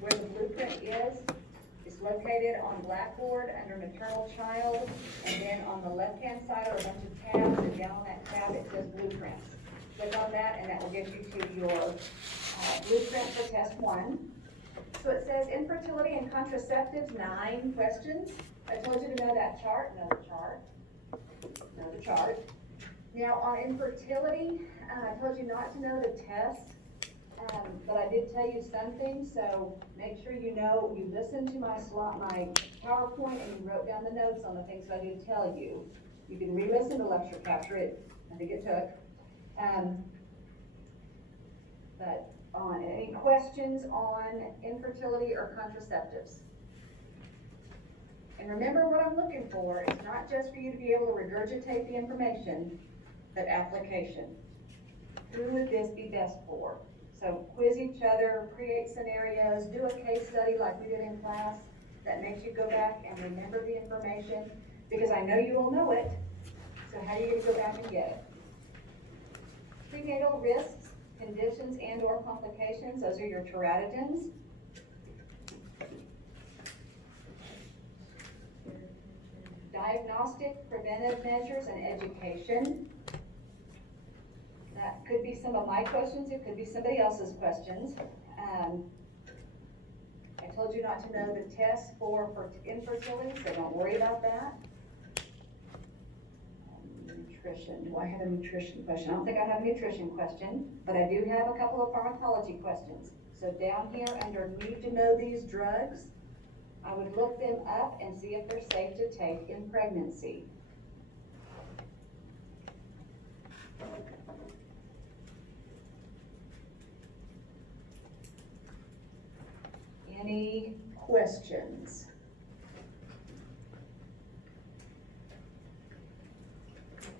where the blueprint is. It's located on Blackboard under maternal child, and then on the left-hand side are a bunch of tabs, and down on that tab it says blueprints. Click on that, and that will get you to your blueprint for test 1. So it says infertility and contraceptives, 9 questions. I told you to know that chart, know the chart, know the chart. Now on infertility, I told you not to know the test, but I did tell you some things, so make sure you know, you listened to my PowerPoint, and you wrote down the notes on the things that I did tell you. You can re-listen to lecture capture it, I think it took. But on any questions on infertility or contraceptives? And remember what I'm looking for, it's not just for you to be able to regurgitate the information, but application. Who would this be best for? So quiz each other, create scenarios, do a case study like we did in class that makes you go back and remember the information, because I know you will know it, so how are you going to go back and get it? Prenatal risks, conditions and or complications, those are your teratogens. Diagnostic, preventive measures, and education. That could be some of my questions, it could be somebody else's questions. I told you not to know the test for infertility, so don't worry about that. Nutrition, do I have a nutrition question? I don't think I have a nutrition question, but I do have a couple of pharmacology questions. So down here under need to know these drugs, I would look them up and see if they're safe to take in pregnancy. Any questions?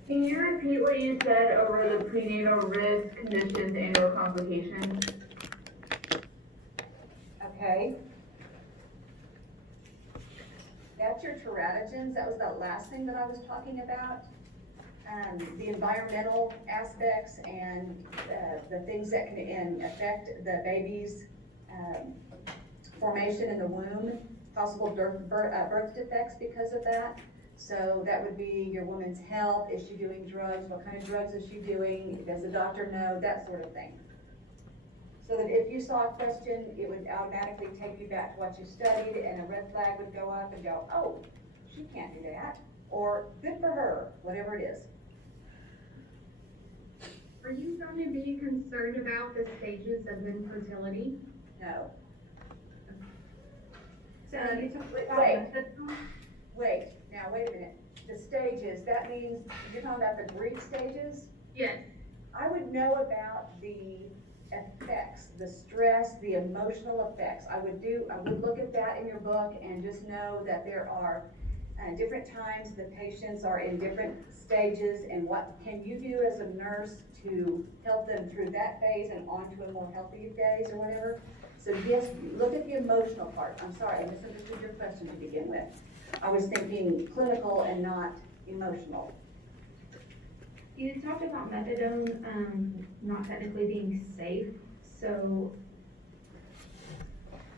Can you repeat what you said over the prenatal risk, conditions, and or complications? Okay. That's your teratogens. That was the last thing that I was talking about. The environmental aspects and the things that can affect the baby's formation in the womb, possible birth defects because of that. So that would be your woman's health. Is she doing drugs? What kind of drugs is she doing? Does the doctor know? That sort of thing. So that if you saw a question, it would automatically take you back to what you studied, and a red flag would go up and go, oh, she can't do that. Or good for her, whatever it is. Are you going to be concerned about the stages of infertility? No. So you talked about Wait, now wait a minute. The stages, that means, you're talking about the Greek stages? Yes. I would know about the effects, the stress, the emotional effects. I would look at that in your book and just know that there are different times the patients are in different stages, and what can you do as a nurse to help them through that phase and on to a more healthy phase or whatever. So yes, look at the emotional part. I'm sorry, I misunderstood your question to begin with. I was thinking clinical and not emotional. You talked about methadone, not technically being safe, so,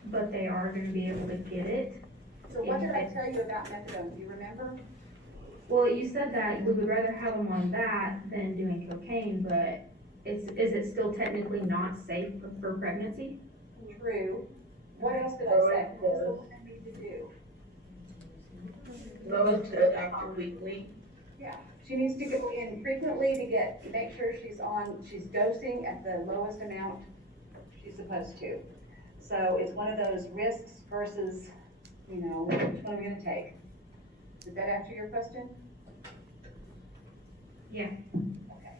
but they are gonna be able to get it. So what did I tell you about methadone? Do you remember? Well, you said that we would rather have them on that than doing cocaine, but is it still technically not safe for pregnancy? True. What else did I say? What do I need to do? Lowest after weekly. Yeah, she needs to go in frequently to make sure she's dosing at the lowest amount she's supposed to. So it's one of those risks versus, which one are we gonna take? Did that answer your question? Yeah. Okay.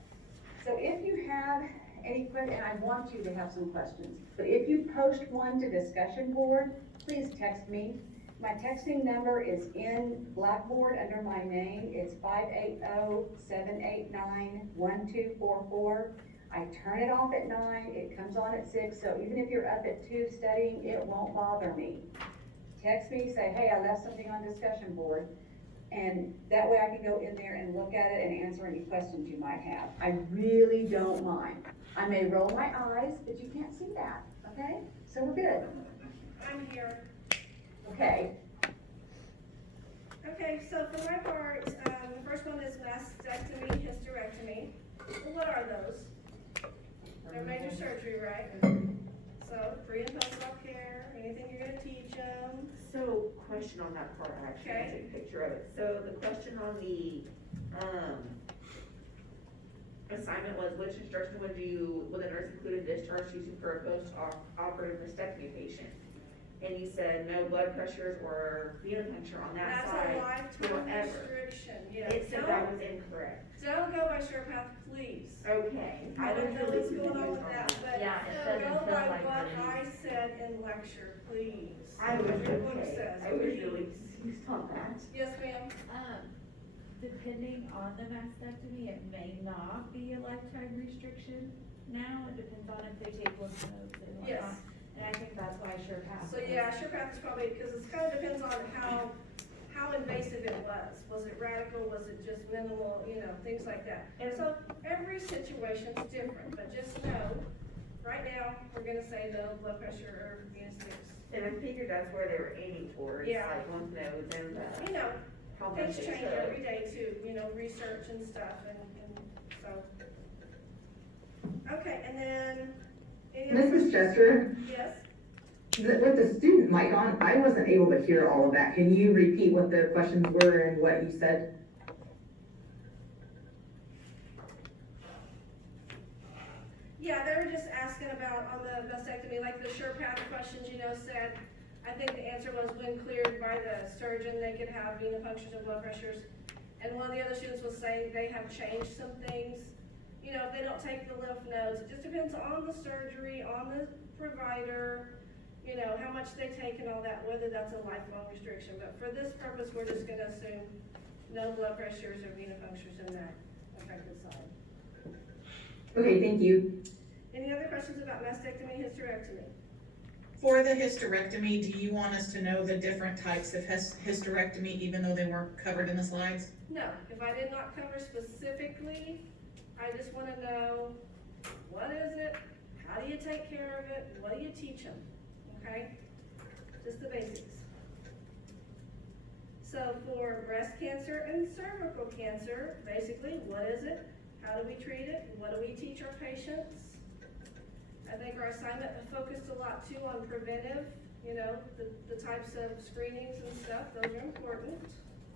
So if you have any questions, and I want you to have some questions, but if you post one to discussion board, please text me. My texting number is in Blackboard under my name. It's 580-789-1244. I turn it off at 9, it comes on at 6, so even if you're up at 2 studying, it won't bother me. Text me, say, hey, I left something on discussion board, and that way I can go in there and look at it and answer any questions you might have. I really don't mind. I may roll my eyes, but you can't see that, okay? So we're good. on here. Okay, Okay, so for my part, the first one is mastectomy, hysterectomy. Well, what are those? They're major surgery, right? So pre and post-op care, anything you're gonna teach them. So, question on that part, actually, I Okay. took a picture of it. So the question on the, assignment was, which instruction would the nurse include in discharge using for a post-operative mastectomy patient? And you said no blood pressures or venipuncture on that That's a side lifetime forever. restriction, yes. It said that was incorrect. Don't go by SurePath, please. Okay. I don't know really what's going on confused with that, but Yeah, it says go until by like what release. I said in lecture, please. I was, What your book okay, says, I was please. really confused on that. Yes, ma'am. Depending on the mastectomy, it may not be a lifetime restriction now, it depends on if they take lymph nodes and whatnot. Yes. And I think that's why SurePath. So yeah, SurePath is probably, because it kind of depends on how invasive it was. Was it radical, was it just minimal, things like that. And- So every situation's different, but just know, right now, we're gonna say no blood pressure or venous sticks. And I figured that's where they were aiming towards, Yeah. like lymph nodes and, how much Things they change took. every day too, research and stuff, and so. Okay, and then, any other Mrs. questions? Chester, Yes? with the student mic on, I wasn't able to hear all of that. Can you repeat what the questions were and what you said? Yeah, they were just asking about on the mastectomy, like the SurePath questions, said, I think the answer was when cleared by the surgeon, they could have venipunctures and blood pressures. And one of the other students was saying they have changed some things. If they don't take the lymph nodes, it just depends on the surgery, on the provider, how much they take and all that, whether that's a lifelong restriction. But for this purpose, we're just gonna assume no blood pressures or venipunctures in that affected side. Okay, thank you. Any other questions about mastectomy, hysterectomy? For the hysterectomy, do you want us to know the different types of hysterectomy, even though they weren't covered in the slides? No, if I did not cover specifically, I just wanna know, what is it? How do you take care of it? What do you teach them? Okay? Just the basics. So for breast cancer and cervical cancer, basically, what is it? How do we treat it? What do we teach our patients? I think our assignment focused a lot too on preventive, the types of screenings and stuff, those are important.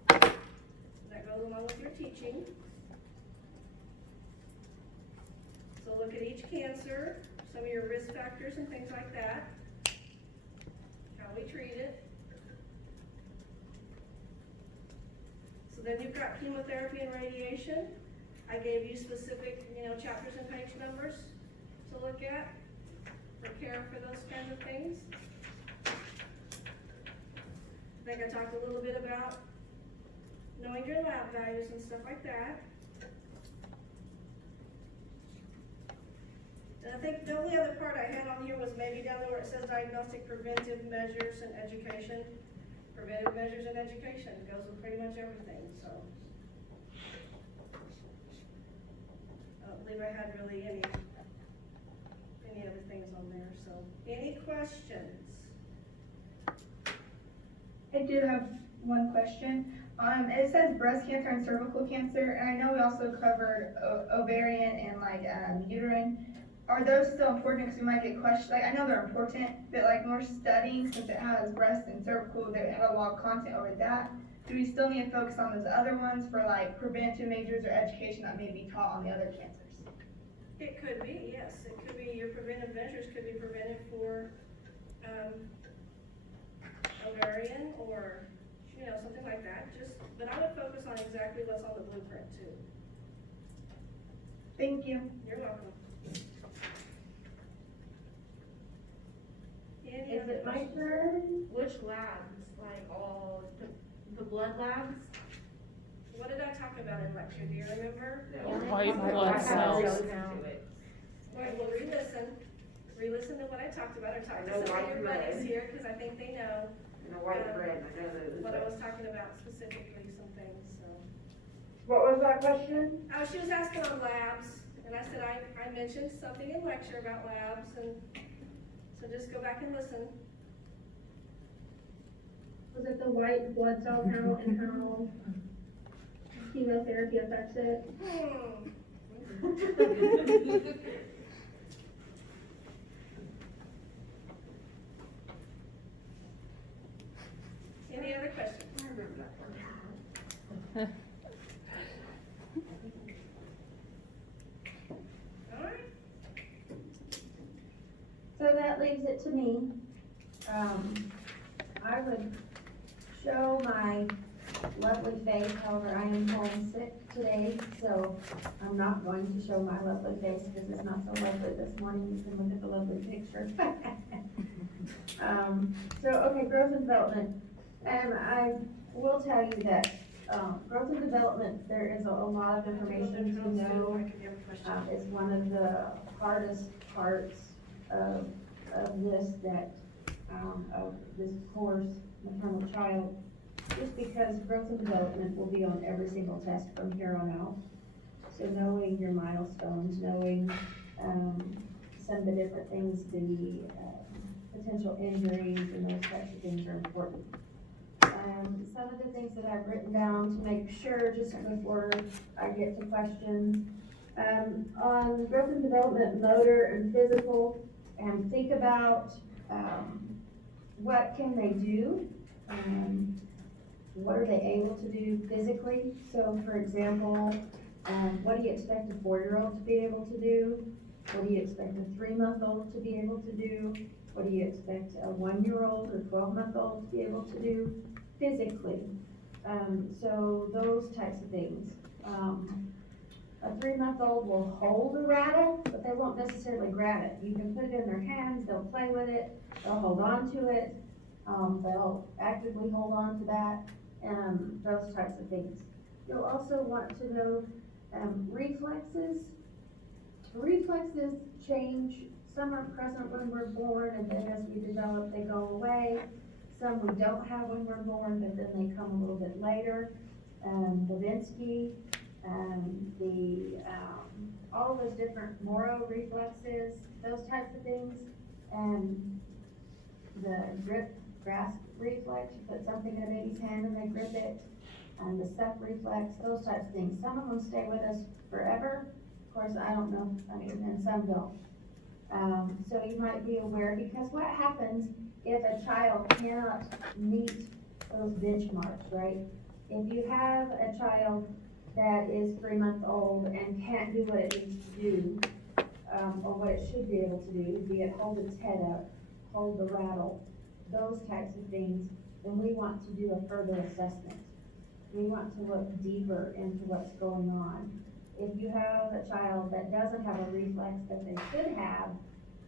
That goes along with your teaching. So look at each cancer, some of your risk factors and things like that. How we treat it. So then you've got chemotherapy and radiation. I gave you specific, chapters and page numbers to look at for care for those kinds of things. I think I talked a little bit about knowing your lab values and stuff like that. And I think the only other part I had on here was maybe down there where it says diagnostic preventive measures and education. Preventive measures and education goes with pretty much everything, so. I don't believe I had really any other things on there, so. Any questions? I do have one question. It says breast cancer and cervical cancer, and I know we also covered ovarian and uterine. Are those still important? Because we might get questions. I know they're important, but more studying, since it has breast and cervical, they have a lot of content over that. Do we still need to focus on those other ones for preventive measures or education that may be taught on the other cancers? It could be, yes. It could be your preventive measures could be prevented for, ovarian or, something like that. But I would focus on exactly what's on the blueprint too. Thank you. You're welcome. Any Is other it my questions? turn? Which labs, all, the blood labs? What did I talk about in lecture? Do you remember? White blood cells. Wait, well, re-listen to what I talked about, or talk I to know some of white your blood. buddies here, because I think they know And the white bread, I know those. what I was talking about specifically, some things, so. What was that question? She was asking on labs, and I said I mentioned something in lecture about labs, and so just go back and listen. Was it the white blood cell count and how chemotherapy affects it? Any other questions? All right. So that leaves it to me. I would show my lovely face, however, I am homesick today, so I'm not going to show my lovely face because it's not so lovely this morning. You can look at the lovely picture. Okay, growth and development. And I will tell you that, growth and development, there is a lot of information to know. It's one of the hardest parts of this of this course, maternal child, just because growth and development will be on every single test from here on out. So knowing your milestones, knowing, some of the different things, the, potential injuries and those types of things are important. Some of the things that I've written down to make sure, just before I get to questions, on growth and development, motor and physical, and think about, what can they do? What are they able to do physically? So for example, what do you expect a 4-year-old to be able to do? What do you expect a 3-month-old to be able to do? What do you expect a 1-year-old or 12-month-old to be able to do physically? So those types of things. A 3-month-old will hold a rattle, but they won't necessarily grab it. You can put it in their hands, they'll play with it, they'll hold on to it, they'll actively hold on to that, those types of things. You'll also want to know reflexes. Reflexes change. Some are present when we're born, and then as we develop, they go away. Some we don't have when we're born, but then they come a little bit later. Levinsky, all those different Moro reflexes, those types of things. The grasp reflex, you put something in a baby's hand and they grip it. And the suck reflex, those types of things. Some of them stay with us forever. Of course, I don't know, and some don't. So you might be aware, because what happens if a child cannot meet those benchmarks, right? If you have a child that is 3 months old and can't do what it needs to do, or what it should be able to do, be it hold its head up, hold the rattle, those types of things, then we want to do a further assessment. We want to look deeper into what's going on. If you have a child that doesn't have a reflex that they should have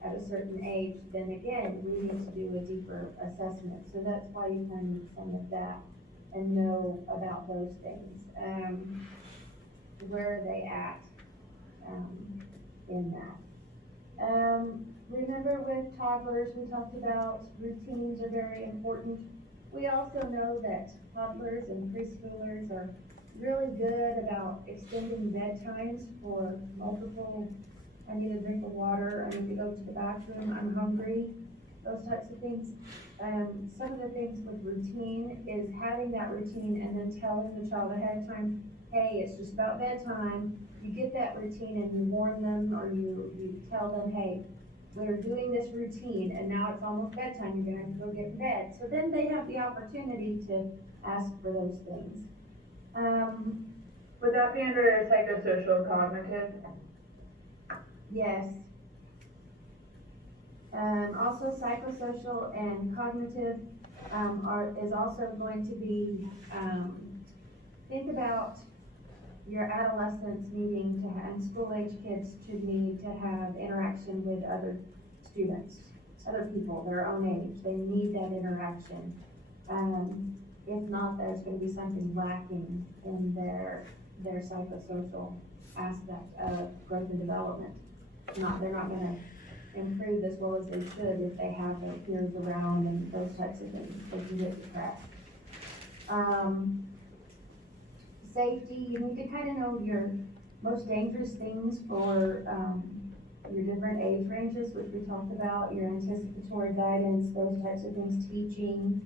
at a certain age, then again, we need to do a deeper assessment. So that's why you can need some of that and know about those things. Where are they at in that? Remember with toddlers, we talked about routines are very important. We also know that toddlers and preschoolers are really good about extending bedtimes for multiple, I need a drink of water, I need to go to the bathroom, I'm hungry, those types of things. Some of the things with routine is having that routine and then telling the child ahead of time, hey, it's just about bedtime. You get that routine and you warn them, or you tell them, hey, we're doing this routine and now it's almost bedtime, you're gonna have to go get in bed. So then they have the opportunity to ask for those things. Would that be under a psychosocial cognitive? Yes. Also psychosocial and cognitive, is also going to be, think about your adolescents needing to have, and school-age kids to need to have interaction with other students, other people their own age. They need that interaction. If not, there's gonna be something lacking in their psychosocial aspect of growth and development. They're not gonna improve as well as they should if they have their peers around and those types of things. They can get depressed. Safety, you need to kind of know your most dangerous things for your different age ranges, which we talked about, your anticipatory guidance, those types of things, teaching,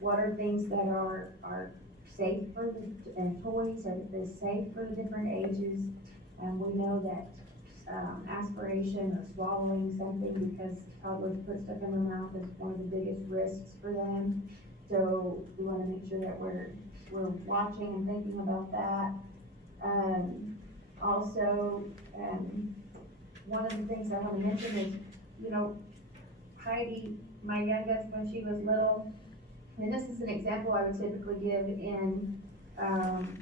what are things that are safe for the, and toys are safe for the different ages. And we know that, aspiration or swallowing something because toddlers put stuff in their mouth is one of the biggest risks for them. So we wanna make sure that we're watching and thinking about that. Also, one of the things I wanna mention is, you know, Heidi, my youngest, when she was little, and this is an example I would typically give in,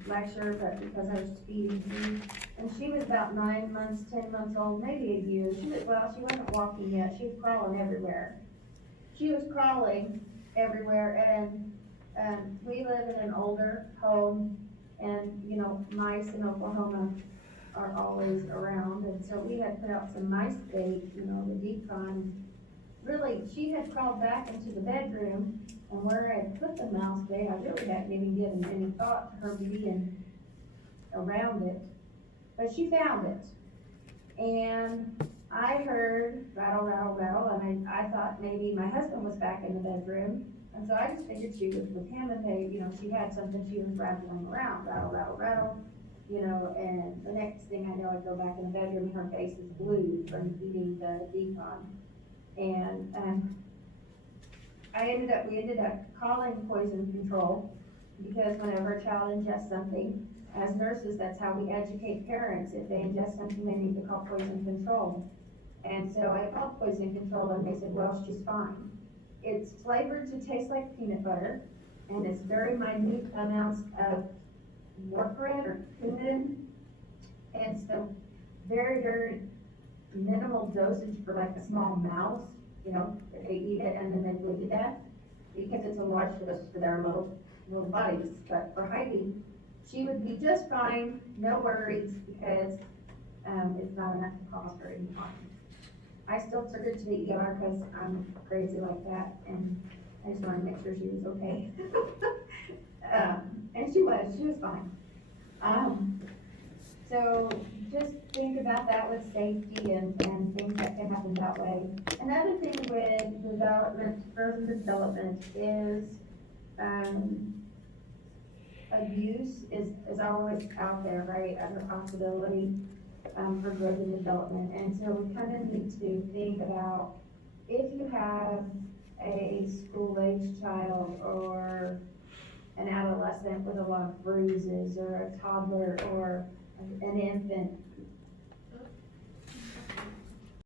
lecture, but because I was speeding through, and she was about 9 months, 10 months old, maybe a year, she wasn't walking yet, she was crawling everywhere. She was crawling everywhere, and we live in an older home, and, you know, mice in Oklahoma are always around, and so we had put out some mice bait, you know, the decon. Really, she had crawled back into the bedroom, and where I had put the mouse bait, I really hadn't even given any thought to her being around it, but she found it. And I heard rattle, rattle, rattle, and I thought maybe my husband was back in the bedroom, and so I just figured she was with him, and they, you know, she had something she was rattling around, rattle, rattle, rattle, you know, and the next thing I know, I go back in the bedroom, and her face is blue from eating the decon. And, we ended up calling poison control, because whenever a child ingests something, as nurses, that's how we educate parents. If they ingest something, they need to call poison control. And so I called poison control, and they said, well, she's fine. It's flavored to taste like peanut butter, and it's very minute amounts of warfarin or Coumadin. And so very, very minimal dosage for like a small mouse, you know, they eat it and then they bleed to death, because it's a large dose for their little bodies. But for Heidi, she would be just fine, no worries, because, it's not enough to cause her any harm. I still took her to the ER because I'm crazy like that, and I just wanted to make sure she was okay. And she was fine. So just think about that with safety and things that can happen that way. Another thing with development, frozen development is, abuse is always out there, right, as a possibility, for growth and development. And so we kind of need to think about, if you have a school-age child or an adolescent with a lot of bruises, or a toddler or an infant,